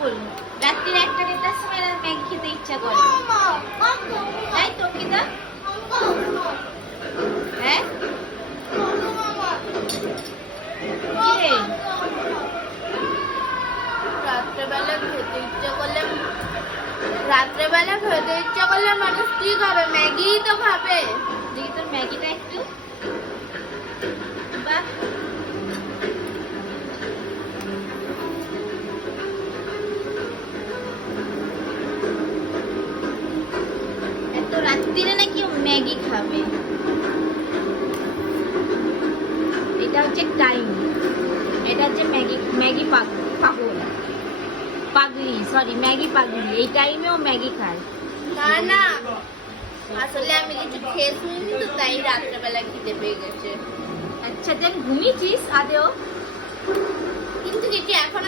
পাগল। রাত্রির 1টা-1টার সময় ম্যাগি খেতে ইচ্ছা করে, তাই তো কিনা? হ্যাঁ রাত্রেবেলা খেতে ইচ্ছা করলে মানুষ কি খাবে? ম্যাগি তো খাবে। দেখি তোর ম্যাগিটা একটু। বাহ, এত রাত্রিরে নাকি ম্যাগি খাবে। এটা হচ্ছে টাইম, এটা হচ্ছে ম্যাগি ম্যাগি পাগল পাগলি, সরি ম্যাগি পাগলি। এই টাইমেও ম্যাগি খায়। না না, আসলে আমি কিছু খেয়ে শুনিনি তো, তাই রাত্রেবেলা খিদে পেয়ে গেছে। আচ্ছা, দেন ঘুমিয়েছিস আদেও? কিন্তু কিছু এখন